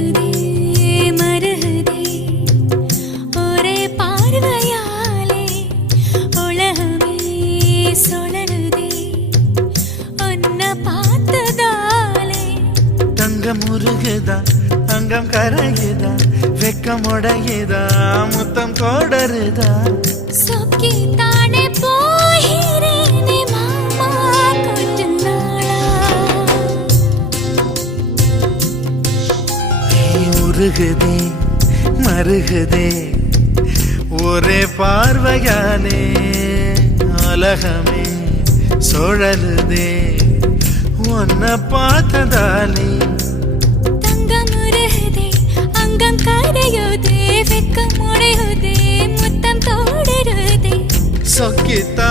உருகுதே மருகுதே ஒரே பார்வையாலே உலகமே சுழலுதே உன்னை பார்த்ததாலே தங்கம் உருகுதா அங்கம் கரையுதா வெக்கம் உடையுதா முத்தம் கோடருதா சொக்கி தானே போகிறேனே மாமா கொஞ்ச நாளா உருகுதே மருகுதே ஒரே பார்வையாலே உலகமே சுழலுதே உன்னை பார்த்ததாலே தங்கம் உருகுதே அங்கம் கரையுதே வெக்கம் உடையுதே முத்தம் தோடுருதே சொக்கித்தா